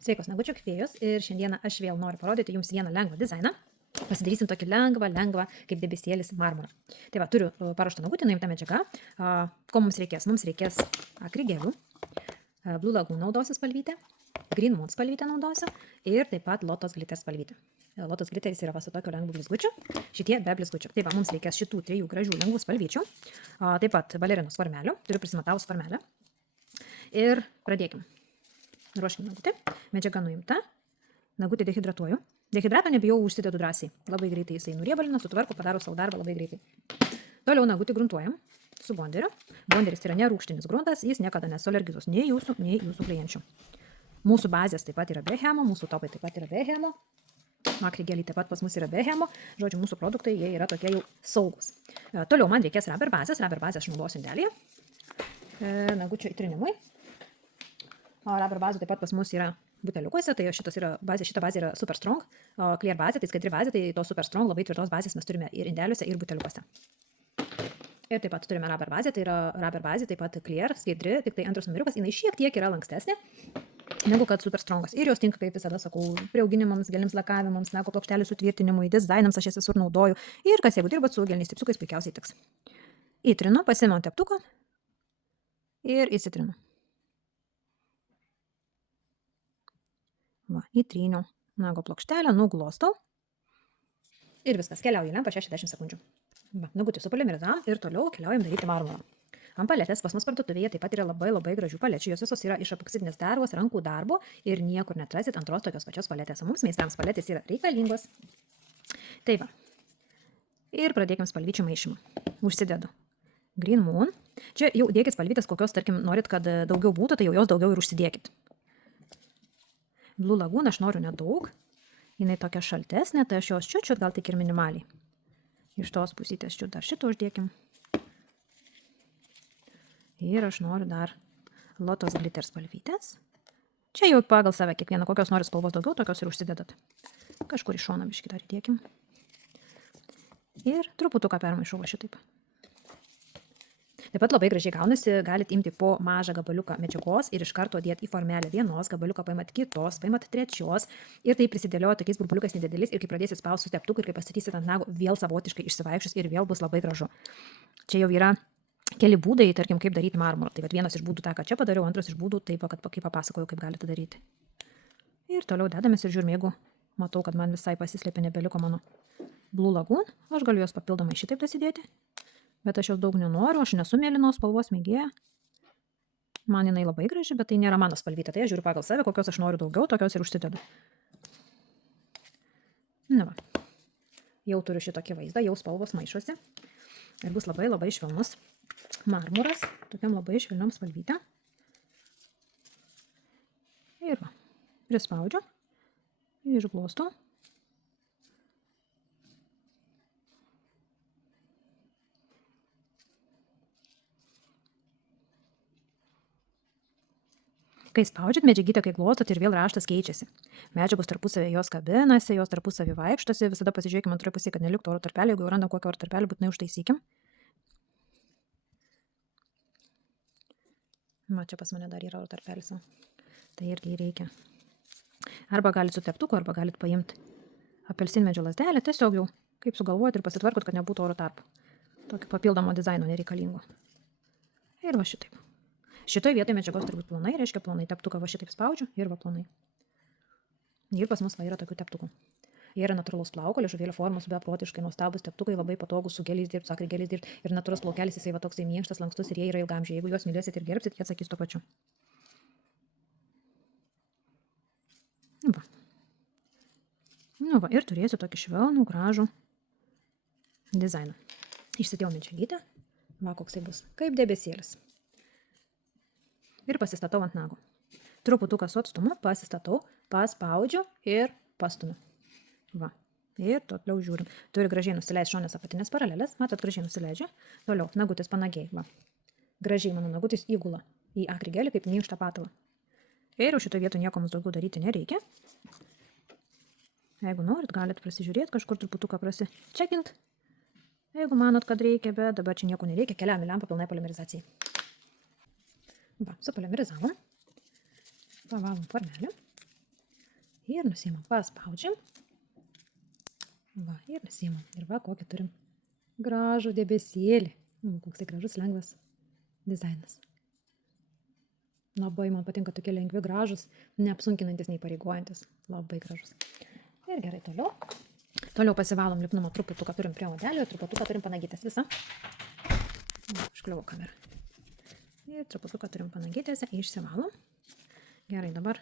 Sveikos nagučių fėjos ir šiandieną aš vėl noriu parodyti jums vieną lengvą dizainą. Pasidarysim tokį lengvą, kaip debesėlis marmurą. Tai va, turiu paruoštą nagutį, nuimtą medžiagą. Ko mums reikės? Mums reikės akrigelių, Blue Lagoon naudosiu spalvytę, Green Moon spalvytę naudosiu ir taip pat Lotus Glitter spalvytę. Lotus Glitteris yra va su tokio lengvų blizgučių, šitie be blizgučių. Tai va, mums reikės šitų 3 gražių lengvų spalvyčių, taip pat balerinos svarmelio, turiu prisimatavus svarmelę. Ir pradėkim. Ruoškim nagutį, medžiaga nuimta, nagutį dehidratuoju. Dehidrato nebijau, užsidedu drąsiai. Labai greitai jisai nuriebalina, sutvarko, padaro savo darbą labai greitai. Toliau nagutį gruntuojam su bonderiu. Bonderis yra nerūgštinis gruntas, jis niekada nesualergizuos nei jūsų klienčių. Mūsų bazės taip pat yra be hemo, mūsų topai taip pat yra be hemo. Akrigeliai taip pat pas mus yra be hemo. Žodžiu, mūsų produktai jie yra tokie jau saugus. Toliau man reikės rubber bazės aš naudosiu indelėje. Nagučio įtrinimui. Rubber bazė taip pat pas mus yra buteliukuose, tai šita bazė yra super strong, clear bazė, tai skaidri bazė, tai to super strong, labai tvirtos bazės mes turime ir indeliuose, ir buteliukuose. Ir taip pat turime rubber bazę, tai yra rubber bazė, taip pat clear, skaidri, tik tai antras numeriukas, jinai šiek tiek yra lankstesnė negu kad super strongas. Ir jos tinka, kaip visada sakau, prieauginimams, gelims lakavimams, nago plokštelių sutvirtinimui, dizainams aš jas visur naudoju. Ir kas jeigu dirbat su geliniais tipsukais, puikiausiai tiks. Įtrinu, pasiimu teptuką ir įsitrinu. Va, įtryniau nago plokštelę, nuglostau ir viskas, keliauju į lempą 60 sekundžių. Va, nagutį supolimerizavom ir toliau keliaujam daryti marmurą. Ant paletės pas mus parduotuvėje taip pat yra labai gražių palečių, jos visos yra iš epoksidinės dervos, rankų darbo ir niekur neatrasit antros tokios pačios paletės. Mums meistrams paletės yra reikalingos. Tai va. Ir pradėkim spalvyčių maišymą. Užsidedu Green Moon. Čia jau dėkit spalvytės, kokios, tarkim, norit, kad daugiau būtų, tai jau jos daugiau ir užsidėkit. Blue Lagoon aš noriu nedaug, jinai tokia šaltesnė, tai aš jos čiut, gal tik ir minimaliai. Iš tos pusytės čiut dar šito uždėkim. Ir aš noriu dar Lotus Glitter spalvytės. Čia jau pagal save kiekvieną, kokios nori spalvos daugiau, tokios ir užsidedat. Kažkur į šoną biškį dar įdėkim. Ir truputuką permaišau va šitaip. Taip pat labai gražiai gaunasi, galite imti po mažą gabaliuką medžiagos ir iš karto dėti į formelę vienos, gabaliuką paimat kitos, paimat trečios ir tai prisidėlioja tokiais burbuliukais nedidelis ir kai pradėsit spausti su teptuku ir kai pastatysit ant nago, vėl savotiškai išsivaikščios ir vėl bus labai gražu. Čia jau yra keli būdai, tarkim, kaip daryti marmurą. Tai vienas iš būdų tą, ką čia padariau, antras iš būdų taip, kad kaip papasakojau, kaip galite daryti. Ir toliau dedamės ir žiūrim, jeigu matau, kad man visai pasislėpė, nebeliko mano Blue Lagoon, aš galiu jos papildomai šitaip dasidėti. Bet aš jos daug nenoriu, aš nesu mėlynos spalvos mėgėja. Man jinai labai graži, bet tai nėra mano spalvyta. Tai aš žiūriu pagal save, kokios aš noriu daugiau, tokios ir užsidedu. Na va. Jau turiu šitokį vaizdą, jau spalvos maišosi. Ir bus labai švelnus marmuras, tokiam labai švelniom spalvytę. Ir va, prispaudžiu, išglostau. Kai spaudžiat medžiagytę, kai glostot ir vėl raštas keičiasi. Medžiagos tarpusavį jos kabinasi, jos tarpusavį vaikštosi, visada pasižiūrėkime antroje pusėje, kad neliktų oro tarpelį, jeigu randam kokio oro tarpelį, būtinai užtaisykim. Va, čia pas mane dar yra oro tarpelis. Tai irgi reikia. Arba galit su teptuku, arba galit paimti apelsinmedžio lazdelę, tiesiog jau kaip sugalvojat ir pasitvarkot, kad nebūtų oro tarpų. Tokio papildomo dizaino nereikalingo. Ir va šitaip. Šitoje vietoje medžiagos turbūt plonai, reiškia plonai teptuką va šitaip spaudžiu ir va plonai. Ir pas mus va yra tokių teptukų. Jie yra natūralaus plauko, liežuvėlio formos, beprotiškai nuostabus teptukai, labai patogus su geliais dirbti, su akrigeliais dirbti ir natūralus plaukelis, jisai va toksai minkštas, lankstus ir jie yra ilgamžiai. Jeigu juos mylėsit ir gerbsit, jie atsakys to pačiu. Va. Nu va, ir turėsiu tokį švelnų, gražų dizainą. Išsidėjau medžiagytę, va koksai bus, kaip debesėlis. Ir pasistatau ant nago. Truputuką su atstumu pasistatau, paspaudžiu ir pastumiu. Va. Ir toliau žiūrim. Turi gražiai nusileidžia šonės apatinės paralelės. Matot, gražiai nusileidžia. Toliau, nagutis panagiai. Va. Gražiai mano nagutis įgula į akrigelį kaip minkštą patalą. Ir už šito vietų nieko mums daugiau daryti nereikia. Jeigu norit, galit prasižiūrėti, kažkur truputuką prasičekint. Jeigu manot, kad reikia, bet dabar čia nieko nereikia, keliam į lempą pilnai polimerizacijai. Va, supolimerizavom. Pavalom formelį. ir nusiimam, paspaudžiam. Va, ir nusiimam. Ir va, kokį turim gražų debesėlį. Koks tai gražus, lengvas dizainas. Labai man patinka tokie lengvi, gražus, neapsunkinantis, neįpareigojantis. Labai gražus. Ir gerai, toliau. Toliau pasivalom lipnumo truputuką turim prie odelio, truputuką turim panagytės visą. Užkliuvo kamerą. Ir truputuką turim panagytėse, išsivalom. Gerai, dabar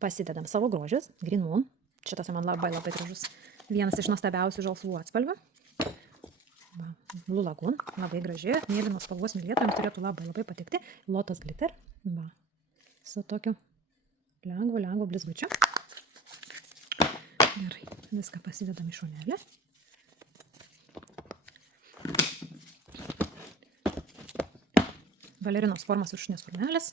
pasidedam savo grožius, Green Moon. Šitas man labai gražus. Vienas iš nuostabiausių žalsvų atspalvių. Blue Lagoon, labai graži, mėlynos spalvos mylėtojams turėtų labai patikti. Lotus Glitter, va, su tokiu lengvu blizgučiu. Gerai, viską pasidedam į šonelį. Balerinos formos viršutinės formelės.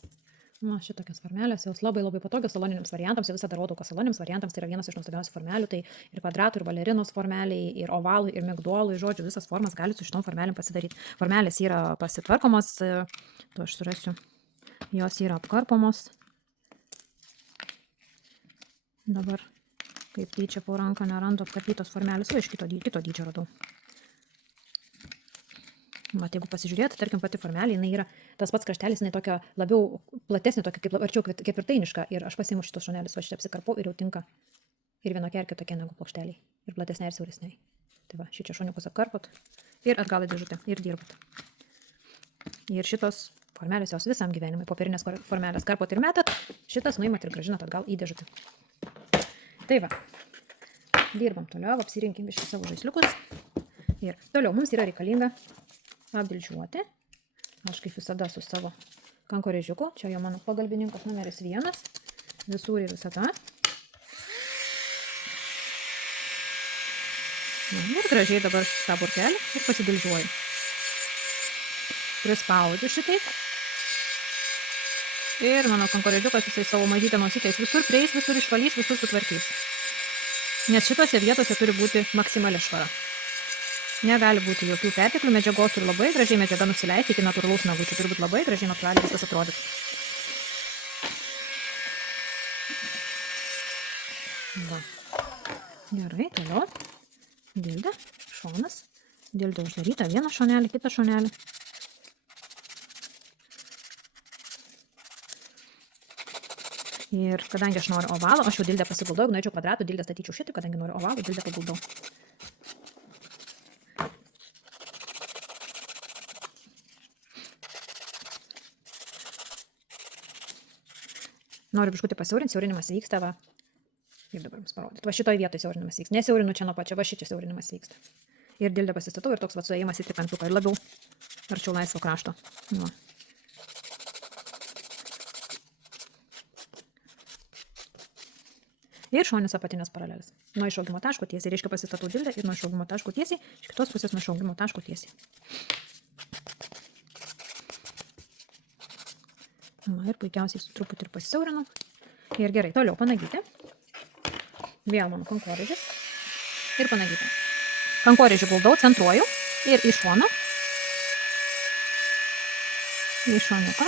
Na, šitokios formelės, jos labai patogios saloniniams variantams, jau visą darau kad saloniniams variantams tai yra vienas iš nuostabiausių formelių, tai ir kvadratų, ir balerinos formeliai, ir ovalų, ir migdolų, žodžiu, visas formas galite su šitom formelėm pasidaryti. Formelės yra pasitvarkomos, tu aš surasiu, jos yra apkarpomos. Dabar, kaip tyčia po ranką nerandu apkarpytos formelės, o iš kito dydžio radau. Mat, jeigu pasižiūrėtų, tarkim, pati formelė, jinai yra tas pats kraštelis, jinai tokia labiau platesnė, tokia kaip arčiau ketvirtainiška. Ir aš pasiimu šitos šonelius, va šitą apsikarpau ir jau tinka ir vienokia ir kitokia negu plokšteliai. Ir platesnė ir siauresniai. Tai va, šičia šoniukus apkarpot ir atgal į dėžutę ir dirbat. Ir šitos formelės jos visam gyvenimui. Popierinės formelės karpot ir metat, šitas nuimat ir grąžinat atgal į dėžutę. Tai va, dirbam toliau, apsirinkim iš savo žaisliukus. Ir toliau mums yra reikalinga apdilžiuoti. Aš kaip visada su savo kankorėžiuku. Čia jau mano pagalbininkas numeris 1. Visur ir visada. Ir gražiai dabar tą burkelį ir pasidilžiuoju. Prispaudžiu šitaip. Ir mano kankorėžiukas jisai savo mažytę nosytės visur prieis, visur išvalys, visur sutvarkys. Nes šitose vietose turi būti maksimali švara. Negali būti jokių perteklių, medžiagos turi labai gražiai medžiaga nusileisti iki natūralaus nagučių, turi būti labai gražiai natūraliai viskas atrodyti. Va. Gerai, toliau. Dildė, šonas. Dildė uždaryta, vieną šonelį, kitą šonelį. Ir kadangi aš noriu ovalą, aš jau dildę pasiguldau, jeigu norėčiau kvadratų, dildę statyčiau šitaip, kadangi noriu ovalą, dildę paguldau. Noriu biškutį pasiaurinti, siaurinimas vyksta, va. Ir dabar jums parodyti. Va šitoj vietoj siaurinimas vyksta. Nesiaurinu čia nuo pačio, va šičia siaurinimas vyksta. Ir dildę pasistatau ir toks va suėjimas į trikampiuką. Ir labiau arčiau laisvo krašto. Va. Ir šonis apatinės paralelės. Nuo išaugimo taško tiesiai. Reiškia pasistatau dildę ir nuo išaugimo taško tiesiai. Iš kitos pusės nuo išaugimo taško tiesiai. Va, ir puikiausiai su truputį ir pasisaurinu. Ir gerai, toliau panagyti. Vėl mano kankorėžis. Ir panagyti. Kankorėžį guldau, centruoju. Ir į šoną. Į šoniuką.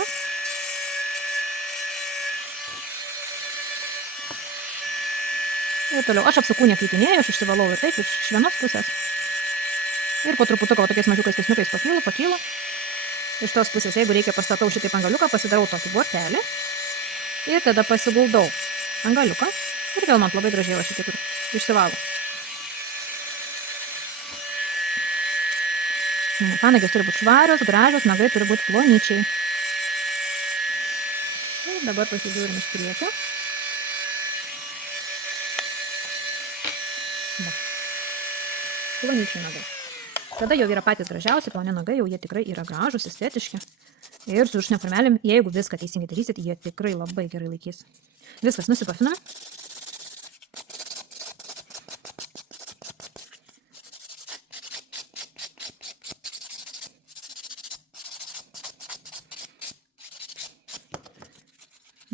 Ir toliau. Aš apsukų nekeitinėjau, aš išsivalau ir taip, iš vienos pusės. Ir po truputuką tokiais mažiukais tiesniukais pakylu. Iš tos pusės, jeigu reikia, pastatau šitaip angaliuką, pasidarau tokį bortelį. Ir tada pasiguldau angaliuką. Ir vėl man labai gražiai va šitaip ir išsivalo. Panagės turi būti švarios, gražios, nagai turi būti plonyčiai. Ir dabar pasižiūrim iš priekio. Plonyčiai nagai. Tada jau yra patys gražiausi, ploni nagai, jau jie tikrai yra gražūs, estetiški. Ir su viršutinėm formelėm, jeigu viską teisingai darysit, jie tikrai labai gerai laikys. Viskas nusipafinam.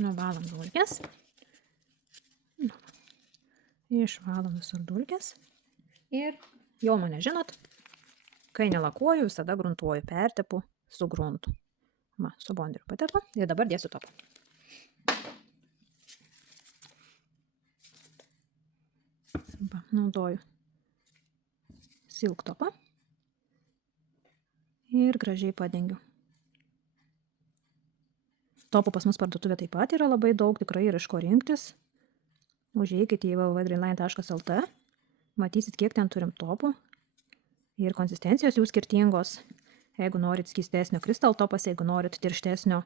Nuvalom dulkes. Išvalom visur dulkes. Ir jau mane žinot, kai nelakuoju, visada gruntuoju, pertepu su gruntu. Va, su bonderiu patepu ir dabar dėsiu topą. Va, naudoju silk topą ir gražiai padengiu. Topų pas mus parduotuvė taip pat yra labai daug, tikrai yra iš ko rinktis. Užeikite į www.greenline.lt, matysit, kiek ten turim topų ir konsistencijos jų skirtingos. Jeigu norit skystesnio Crystal topas, jeigu norit tirštesnio,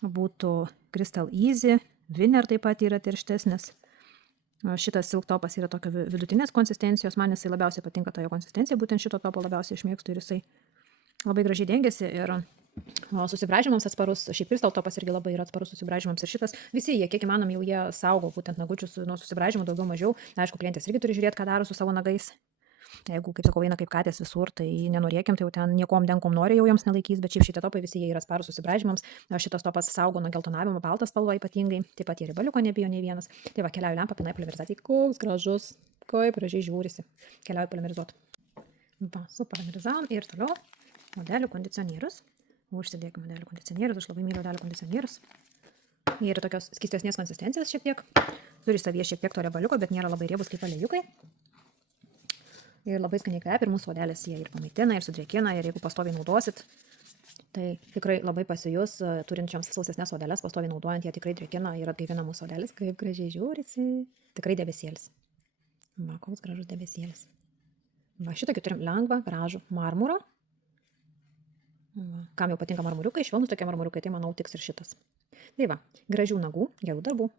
būtų Crystal Easy, Winner taip pat yra tirštesnis. Šitas silk topas yra tokio vidutinės konsistencijos, man jisai labiausiai patinka tojo konsistencija, būtent šito topo labiausiai išmėgstu ir jisai labai gražiai dengiasi ir susibraižymams atsparus, šiaip Crystal topas irgi labai yra atsparus susibraižymams ir šitas, visi jie, kiek įmanom, jau jie saugo būtent nagučius nuo susibraižymų daugiau mažiau, aišku, klientės irgi turi žiūrėti, ką daro su savo nagais. Jeigu, kaip sakau, eina kaip katės visur, tai nenorėkim, tai jau ten niekom denkom nori, jau jiems nelaikys, bet šiaip šitie topai visi jie yra atsparūs susibraižymams. Šitas topas saugo nuo geltonavimo, baltą spalvą ypatingai, taip pat ir ribaliuko nebijo nei vienas. Tai va, keliauju lempa, pinai polimerizacijai, koks gražus, kaip gražiai žiūrisi, keliauju polimerizuoti. Va, supolimerizavom ir toliau modelių kondicionierius. Užsidėkime modelių kondicionierius, aš labai myliu modelių kondicionierius. Jie yra tokios skystesnės konsistencijos šiek tiek, turi savyje šiek tiek to riebaliuko, bet nėra labai riebus kaip aliejūkai. Ir labai skaniai kvepia ir mūsų odelės jie ir pamaitina, ir sudrėkina, ir jeigu pastoviai naudosit, tai tikrai labai pasijus, turinčiams sausesnės odelės, pastoviai naudojant, jie tikrai drėkina ir atgaivina mūsų odelės, kaip gražiai žiūrisi. Tikrai debesėlis. Va, koks gražus debesėlis. Va, šitokį turim lengvą, gražų marmurą. Va, kam jau patinka marmuriukai, švelnus tokie marmuriukai, tai manau tiks ir šitas. Tai va, gražių nagų, gerų darbų.